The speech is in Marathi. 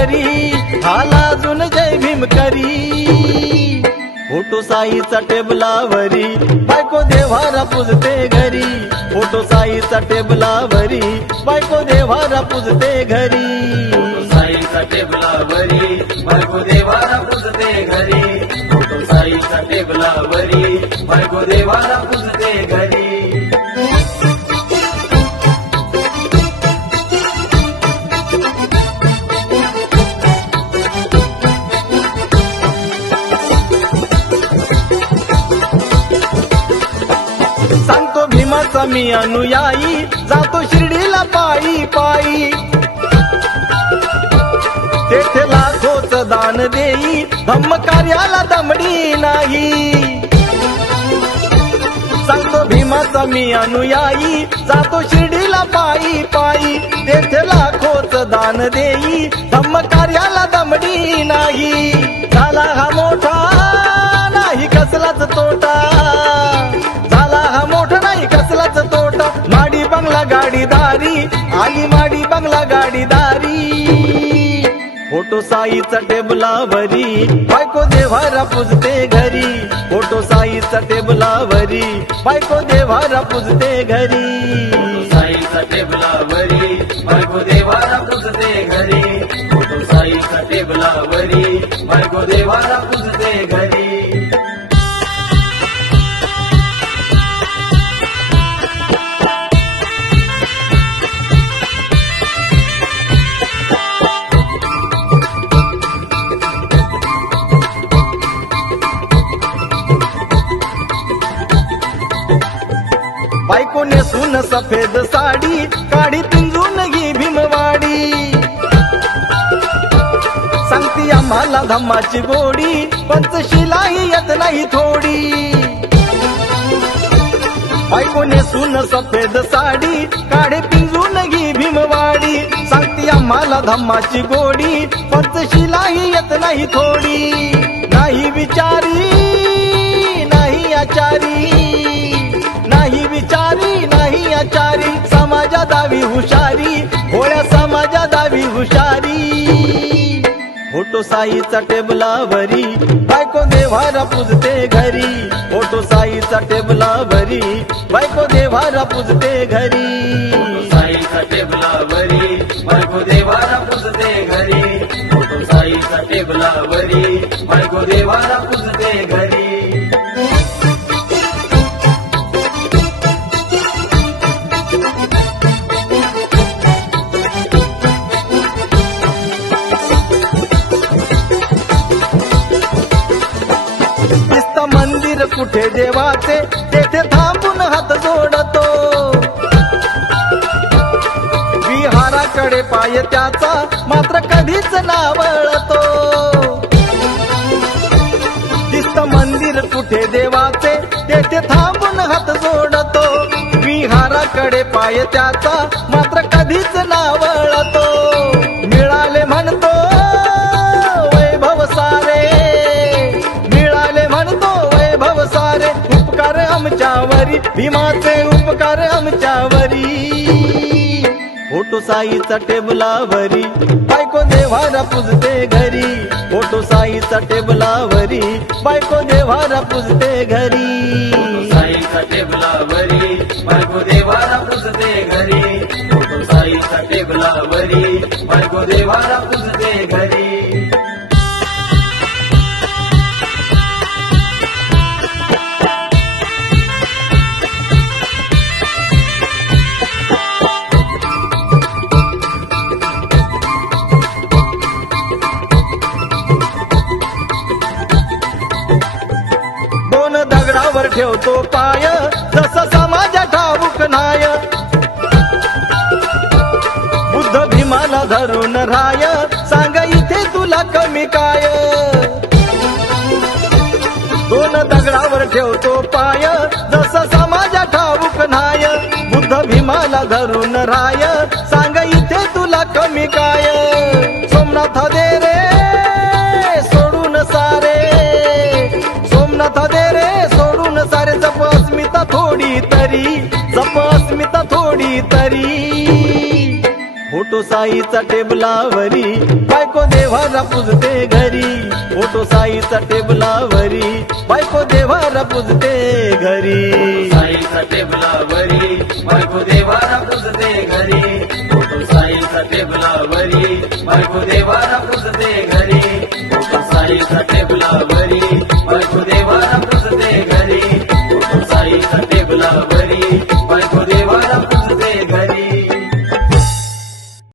घरी हाला अजून जय भीम करी. फोटो साईचा टेबलावरी बायको देवारा पुजते घरी. फोटो साईचा टेबलावरी बायको देवारा पुजते घरी. साईचा टेबलावरी बायको देवारा पुजते घरी. फोटो साईचा टेबलावरी बायको देवारा भीमाचा मी अनुयायी. जातो शिर्डीला पायी पायी. तेथे लाखोच दान देई. धम्म कार्याला दमडी नाही. सांगतो भीमाचा मी अनुयायी. जातो शिर्डीला पायी पायी. तेथे लाखोच दान देई. धम्म कार्याला दमडी बंगला गाडी दारी आली माडी बंगला गाडी दारी. फोटो साईचा टेबलावरी बायको देवारा पुजते घरी. फोटो साईचा टेबलावरी बायको देवारा पुजते घरी. साईचा टेबलावरी बायको देवारा पुजते घरी. फोटो साईचा टेबलावरी बायको देवारा नेसून सफेद साडी काढी पिंजून गी भीमवाडी. सांगती आम्हाला धम्माची गोडी पंचशिलाही येत नाही थोडी. बायको नेसून सफेद साडी काढे पिंजून गी भीमवाडी. सांगती आम्हाला धम्माची गोडी पंचशिलाही येत नाही थोडी. नाही विचारी दावी हुशारी होळ्या समाजा दावी हुशारी. फोटो साईचा टेबलावरी बायको देवारा पुजते घरी. फोटो साईचा टेबलावरी बायको देवारा पुजते घरी. साईचा टेबलावरी बायको देवारा पुजते घरी. फोटो साईचा टेबलावरी बायको देवारा कुठे देवाचे? तेथे थांबून हात जोडतो. विहाराकडे पाय त्याचा मात्र कधीच नावळतो. दिसत मंदिर कुठे देवाचे? तेथे थांबून हात जोडतो. विहाराकडे पाय त्याचा आमच्यावरी. भीमाचे उपकार आमच्यावरी. फोटो साईचा टेबलावरी. बायको देवारा पुजते घरी. फोटो साईचा टेबलावरी. बायको देवारा पुजते घरी. साईचा टेबलावरी. बायको देवारा पुजते घरी. फोटो साईचा टेबलावरी. बायको देवारा पुजते घरी. ठेवतो पाय तस समाजा ठाऊक नाय बुद्ध भीमाला धरून राय. सांग इथे तुला कमी काय? दोन दगडावर ठेवतो पाय. जस समाजा ठाऊक नाय बुद्ध भीमाला धरून राय. सांग इथे तुला कमी काय? अस्मिता थोडी तरी. फोटो साईचा टेबलावरी बायको देवाला पुजते घरी. फोटो साईचा टेबलावरी बायको देवाला पुजते घरी. साईचा टेबलावरी बायको देवाला पुजते घरी. फोटो साईचा टेबलावरी बायको देवाला पुजते घरी. फोटो साईचा